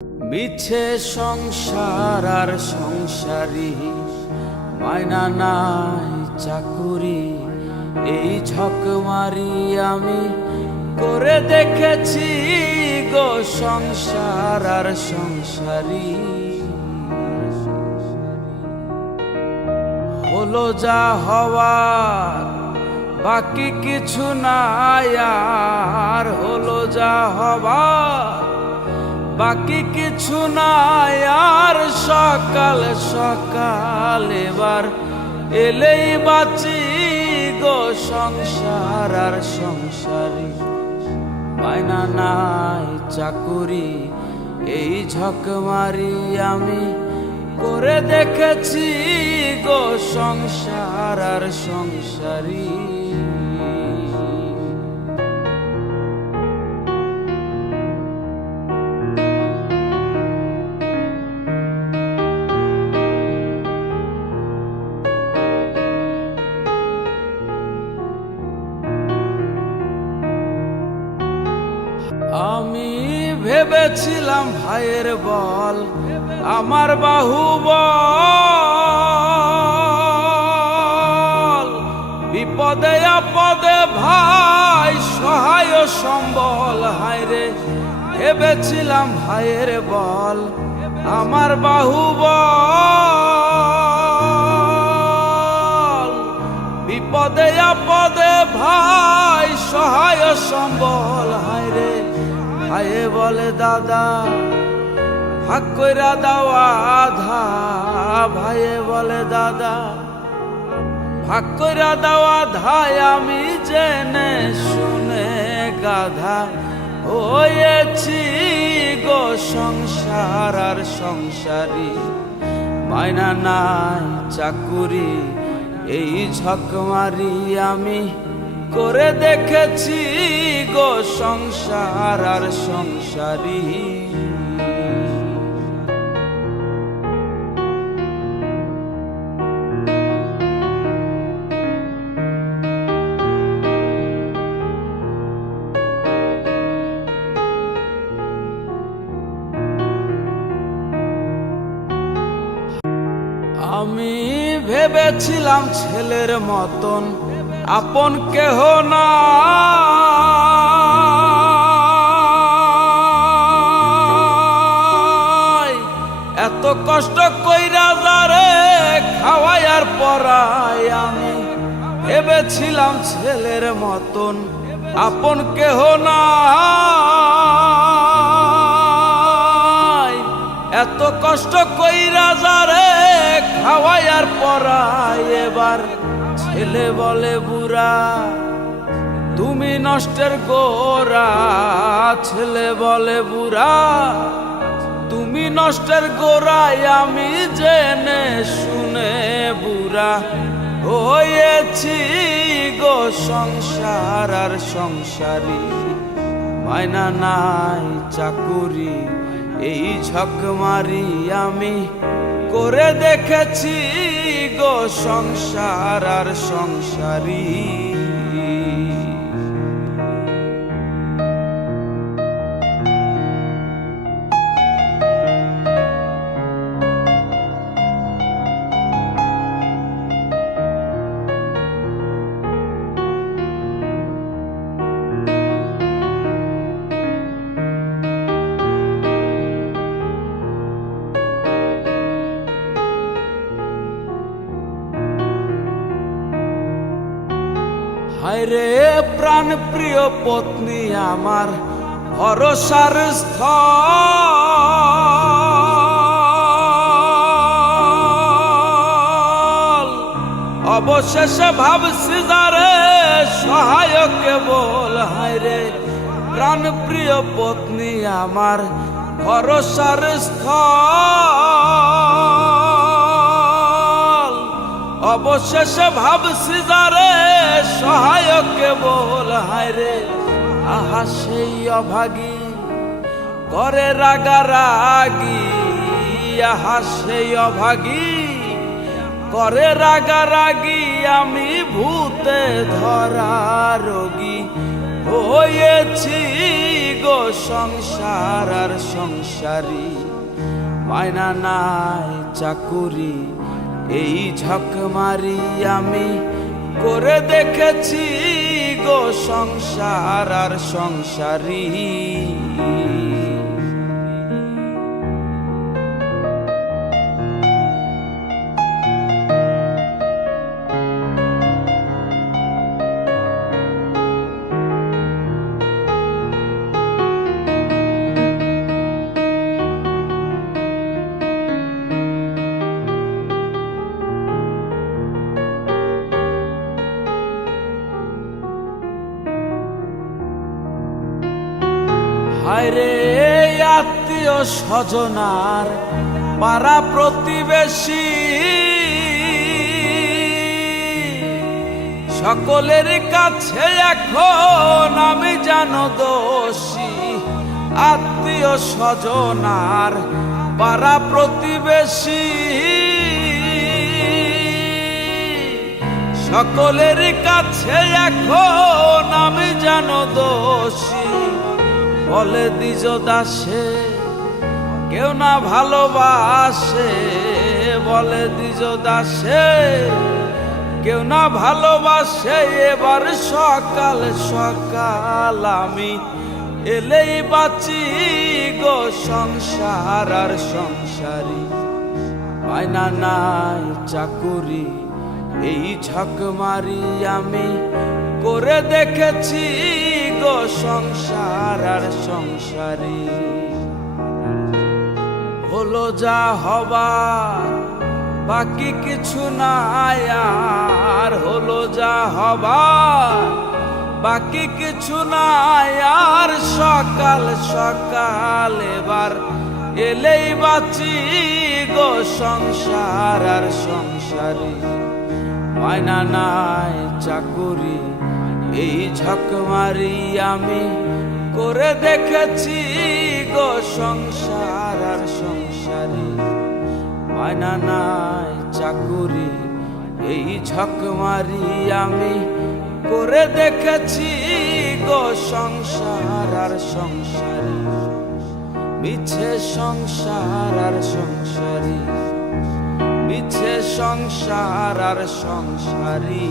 মিছে সংসার আর সংসারী, মায়না নাই চাকুরি, এই ঝক মারি আমি করে দেখেছি গো সংসার আর সংসারী। হলো যা হওয়ার বাকি কিছু নাই আর, হলো যা হওয়ার বাকি কিছু নাই আর। সকাল সকাল এবার এলেই বাঁচি গো সংসার আর সংসারী, মায়না নাই চাকুরি, এই ঝক মারি আমি করে দেখেছি গো সংসার আর সংসারী। আমি ভেবেছিলাম ভাইয়ের বল আমার বাহুবল, বিপদে আপদে ভাই সহায় সম্বল। হায়রে ভেবেছিলাম ভাইয়ের বল আমার বাহুবল, বিপদে আপদে ভাই সহায় সম্বল। হায়রে ভাইয়ে বলে দাদা ভাগ কইরা দাও আধা, ভাইয়ে বলে দাদা ভাগ কইরা দাও আধা। আমি জেনে শুনে গাধা হয়েছি গো সংসার আর সংসারী, মায়না নাই চাকুরি, এই ঝক মারি আমি করে দেখেছি গো সংসার আর সংসারী। আমি ভেবেছিলাম ছেলের মতন আপন কেহ না, এত কষ্ট কইরা যারে খাওয়াই আর পরাই। আমি ভেবেছিলাম ছেলের মতন আপন কেহ না, এত কষ্ট কইরা যারে খাওয়াই আর পরাই। এবার ছেলে বলে বুড়া তুমি নষ্টের গোড়া, ছেলে বলে বুড়া তুমি নষ্টের গোড়ায়। আমি জেনে শুনে বুড়া হয়েছি গো সংসার আর সংসারী, মায়না নাই চাকুরি, এই ঝক মারি আমি করে দেখেছি গো সংসার আর সংসারী। হায়রে প্রাণ প্রিয় পত্নী আমার ভরসার স্থল, অবশেষে ভাবছি যারে সহায়ক কেবল। হায়রে প্রাণ প্রিয় পত্নী আমার ভরসার স্থল, অবশেষে ভাবছি যারে সহায়ক কেবল। হায়রে আহা সেই অভাগী করে রাগারাগি, আহা সেই অভাগী করে রাগারাগি। আমি ভূতে ধরা রোগী হয়েছি গো সংসার আর সংসারী, মায়না নাই চাকুরি এই ঝকমারি আমি করে দেখেছি গো সংসার আর সংসারী। হায়রে আত্মীয় স্বজনার পাড়া প্রতিবেশী সকলের কাছে এখন আমি জানো দোষী। আত্মীয় স্বজনার পাড়া প্রতিবেশী সকলের কাছে এখন আমি জানো দোষী। বলে দ্বিজ দাসে কেউ না ভালোবাসে, বলে দ্বিজ দাসে কেউ না ভালোবাসে। এবার সকাল সকাল আমি এলেই বাঁচি গো সংসার আর সংসারী, মায়না নাই চাকুরি এই ঝকমারি আমি করে দেখেছি গো সংসার আর সংসারী। হলো যা হবার বাকি কিছু নাই আর, হলো যা হবার বাকি কিছু নাই আর। সকাল সকাল এবার এলেই বাঁচি গো সংসার আর সংসারী, মায়না নাই চাকুরি এই ঝকমারি আমি করে দেখেছি গো সংসার আর সংসারী, মায়না নাই চাকুরি এই ঝকমারি আমি করে দেখেছি গো সংসার আর সংসারী। মিছে সংসার আর সংসারী, মিছে সংসার আর সংসারী।